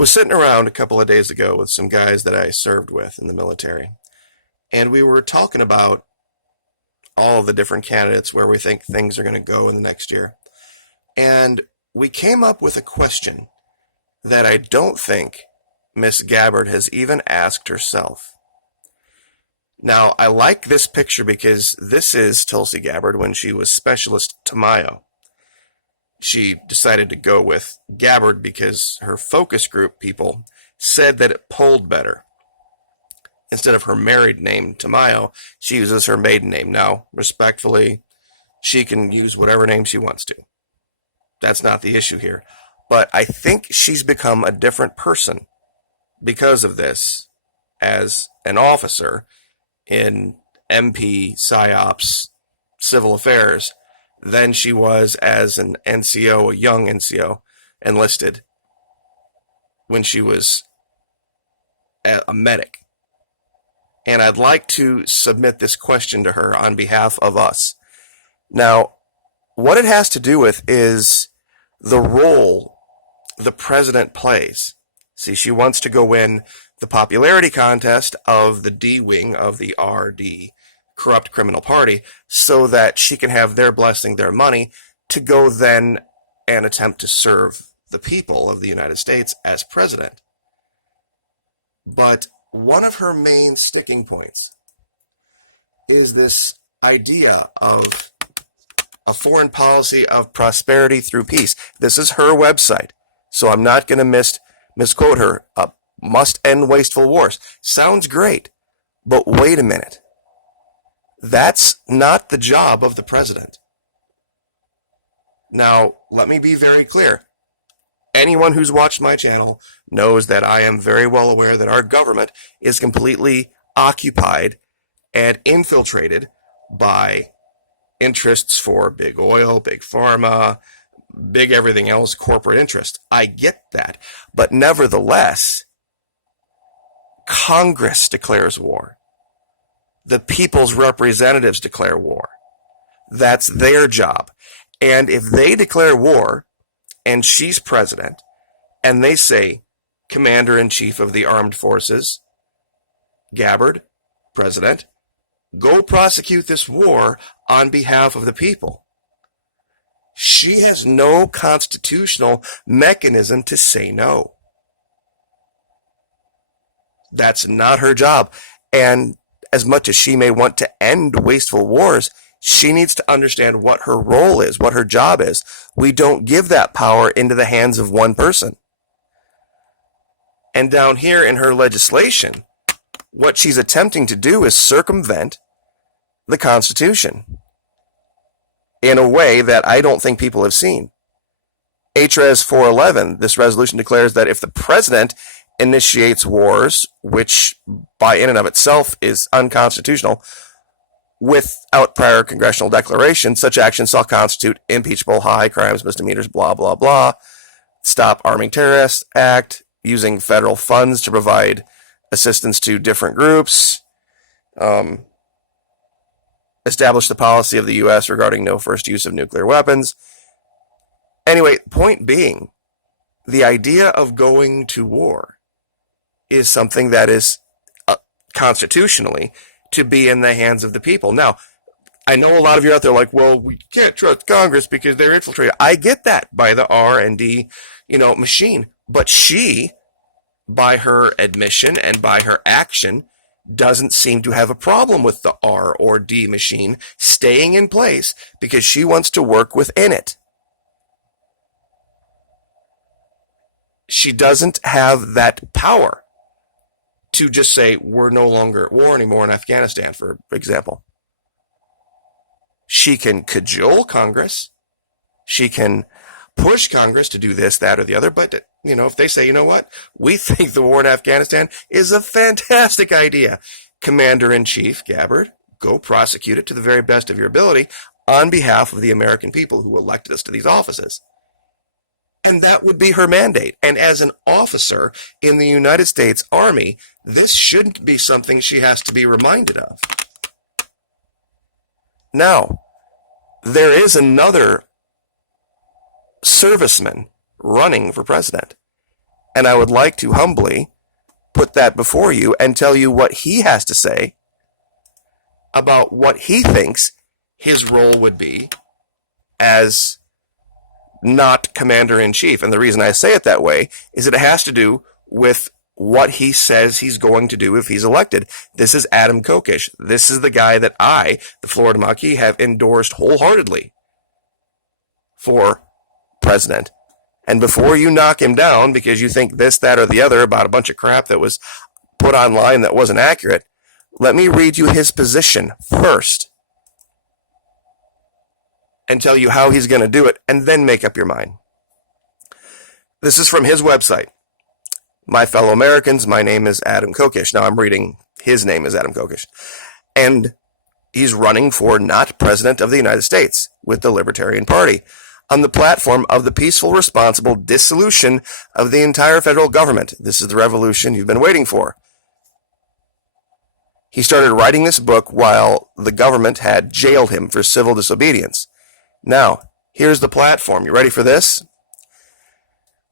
was sitting around a couple of days ago with some guys that I served with in the military, and we were talking about all of the different candidates where we think things are going to go in the next year. And we came up with a question that I don't think Miss Gabbard has even asked herself. Now, I like this picture because this is Tulsi Gabbard when she was Specialist Tamayo. She decided to go with Gabbard because her focus group people said that it polled better. Instead of her married name, Tamayo, she uses her maiden name. Now, respectfully, she can use whatever name she wants to. That's not the issue here. But I think she's become a different person because of this as an officer in MP, PsyOps, Civil Affairs than she was as an NCO, a young NCO, enlisted when she was a medic. And I'd like to submit this question to her on behalf of us. Now, what it has to do with is the role the president plays. See, she wants to go win the popularity contest of the D wing of the RD, Corrupt Criminal Party, so that she can have their blessing, their money, to go then and attempt to serve the people of the United States as president. But one of her main sticking points is this idea of a foreign policy of prosperity through peace. This is her website, so I'm not going to misquote her. Must end wasteful wars. Sounds great, but wait a minute. That's not the job of the president. Now, let me be very clear. Anyone who's watched my channel knows that I am very well aware that our government is completely occupied and infiltrated by interests for big oil, big pharma, big everything else, corporate interest. I get that. But nevertheless, Congress declares war. The people's representatives declare war. That's their job. And if they declare war, and she's president, and they say, Commander-in-Chief of the Armed Forces, Gabbard, president, go prosecute this war on behalf of the people. She has no constitutional mechanism to say no. That's not her job. And as much as she may want to end wasteful wars, she needs to understand what her role is, what her job is. We don't give that power into the hands of one person. And down here in her legislation, what she's attempting to do is circumvent the Constitution in a way that I don't think people have seen. HRES 411, this resolution declares that if the president initiates wars, which by in and of itself is unconstitutional, without prior congressional declaration, such action shall constitute impeachable high crimes, misdemeanors, blah, blah, blah. Stop Arming Terrorists Act, using federal funds to provide assistance to different groups, establish the policy of the U.S. regarding no first use of nuclear weapons. Anyway, point being, the idea of going to war is something that is constitutionally to be in the hands of the people. Now, I know a lot of you out there are like, well, we can't trust Congress because they're infiltrated. I get that by the R&D, machine. But she, by her admission and by her action, doesn't seem to have a problem with the R or D machine staying in place because she wants to work within it. She doesn't have that power to just say, we're no longer at war anymore in Afghanistan, for example. She can cajole Congress. She can push Congress to do this, that, or the other. But, if they say, you know what, we think the war in Afghanistan is a fantastic idea, Commander-in-Chief Gabbard, go prosecute it to the very best of your ability on behalf of the American people who elected us to these offices. And that would be her mandate. And as an officer in the United States Army, this shouldn't be something she has to be reminded of. Now, there is another serviceman running for president. And I would like to humbly put that before you and tell you what he has to say about what he thinks his role would be as not commander-in-chief. And the reason I say it that way is that it has to do with what he says he's going to do if he's elected. This is Adam Kokesh. This is the guy that I, the Florida Maquis, have endorsed wholeheartedly for president. And before you knock him down because you think this, that, or the other about a bunch of crap that was put online that wasn't accurate, let me read you his position first and tell you how he's going to do it, and then make up your mind. This is from his website. My fellow Americans, my name is Adam Kokesh. Now I'm reading his name is Adam Kokesh. And he's running for not president of the United States with the Libertarian Party on the platform of the peaceful, responsible dissolution of the entire federal government. This is the revolution you've been waiting for. He started writing this book while the government had jailed him for civil disobedience. Now, here's the platform. You ready for this?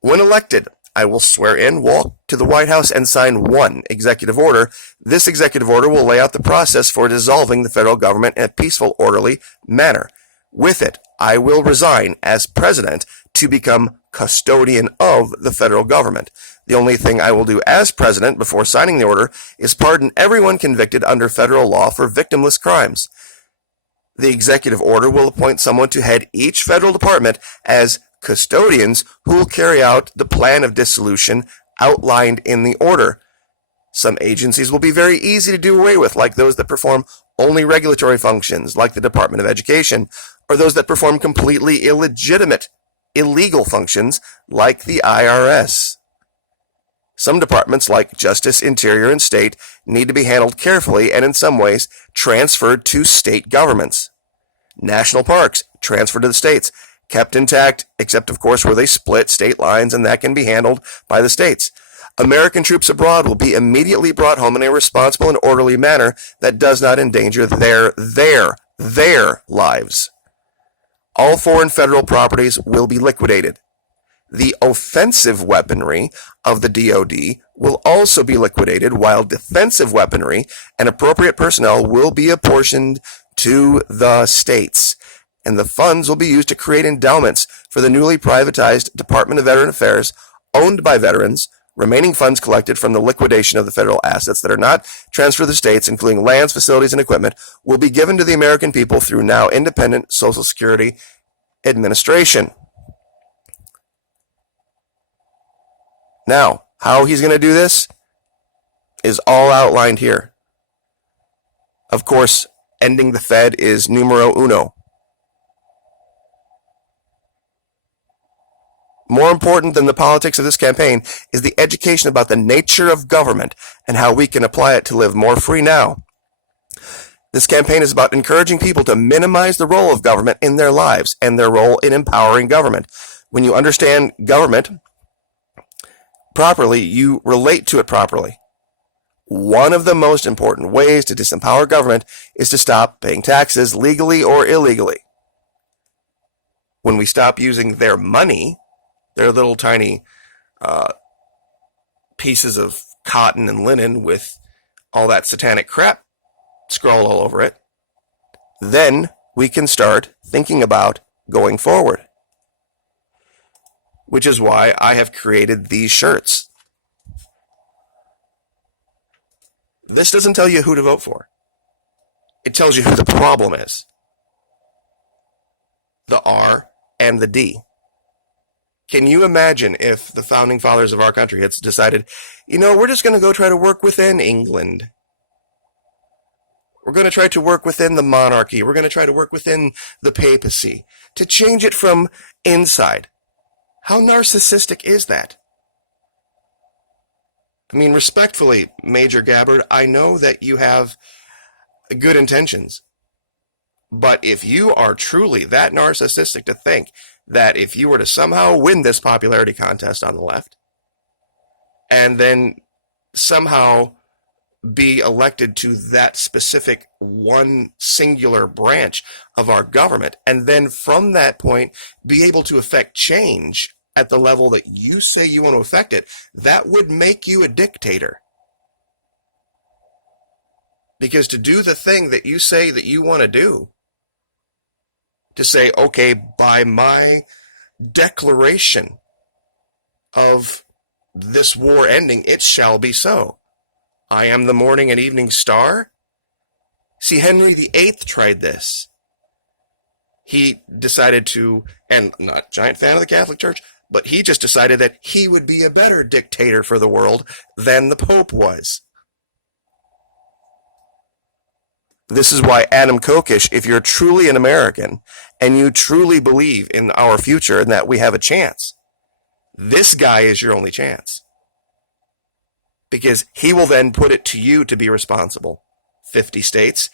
When elected, I will swear in, walk to the White House, and sign one executive order. This executive order will lay out the process for dissolving the federal government in a peaceful, orderly manner. With it, I will resign as president to become custodian of the federal government. The only thing I will do as president before signing the order is pardon everyone convicted under federal law for victimless crimes. The executive order will appoint someone to head each federal department as custodians who will carry out the plan of dissolution outlined in the order. Some agencies will be very easy to do away with, like those that perform only regulatory functions, like the Department of Education, or those that perform completely illegitimate, illegal functions, like the IRS. Some departments, like Justice, Interior, and State, need to be handled carefully and in some ways transferred to state governments. National parks, transferred to the states, kept intact, except of course where they split state lines, and that can be handled by the states. American troops abroad will be immediately brought home in a responsible and orderly manner that does not endanger their lives. All foreign federal properties will be liquidated. The offensive weaponry of the DoD will also be liquidated, while defensive weaponry and appropriate personnel will be apportioned to the states. And the funds will be used to create endowments for the newly privatized Department of Veteran Affairs, owned by veterans. Remaining funds collected from the liquidation of the federal assets that are not transferred to the states, including lands, facilities, and equipment, will be given to the American people through now independent Social Security Administration. Now, how he's going to do this is all outlined here. Of course, ending the Fed is numero uno. More important than the politics of this campaign is the education about the nature of government and how we can apply it to live more free now. This campaign is about encouraging people to minimize the role of government in their lives and their role in empowering government. When you understand government properly, you relate to it properly. One of the most important ways to disempower government is to stop paying taxes legally or illegally. When we stop using their money, their little tiny pieces of cotton and linen with all that satanic crap scrawled all over it, then we can start thinking about going forward. Which is why I have created these shirts. This doesn't tell you who to vote for. It tells you who the problem is. The R and the D. Can you imagine if the founding fathers of our country had decided, we're just going to go try to work within England. We're going to try to work within the monarchy. We're going to try to work within the papacy to change it from inside. How narcissistic is that? I mean, respectfully, Major Gabbard, I know that you have good intentions. But if you are truly that narcissistic to think that if you were to somehow win this popularity contest on the left, and then somehow be elected to that specific one singular branch of our government, and then from that point be able to effect change at the level that you say you want to affect it, that would make you a dictator. Because to do the thing that you say that you want to do, to say, okay, by my declaration of this war ending, it shall be so. I am the morning and evening star. See, Henry VIII tried this. He decided to, and not a giant fan of the Catholic Church, but he just decided that he would be a better dictator for the world than the Pope was. This is why Adam Kokesh, if you're truly an American and you truly believe in our future and that we have a chance, this guy is your only chance. Because he will then put it to you to be responsible. 50 states.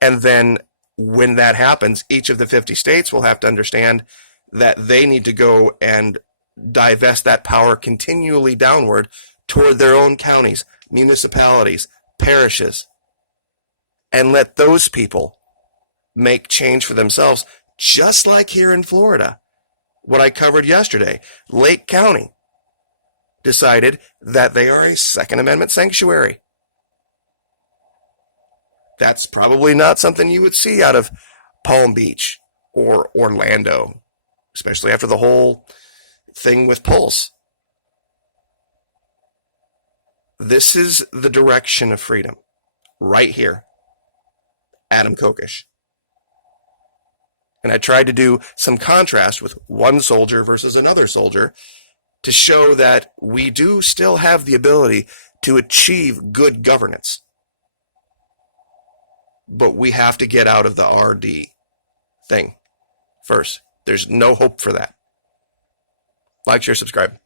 And then when that happens, each of the 50 states will have to understand that they need to go and divest that power continually downward toward their own counties, municipalities, parishes, and let those people make change for themselves, just like here in Florida. What I covered yesterday, Lake County decided that they are a Second Amendment sanctuary. That's probably not something you would see out of Palm Beach or Orlando, especially after the whole thing with Pulse. This is the direction of freedom, right here. Adam Kokesh. And I tried to do some contrast with one soldier versus another soldier to show that we do still have the ability to achieve good governance. But we have to get out of the RD thing first. There's no hope for that. Like, share, subscribe.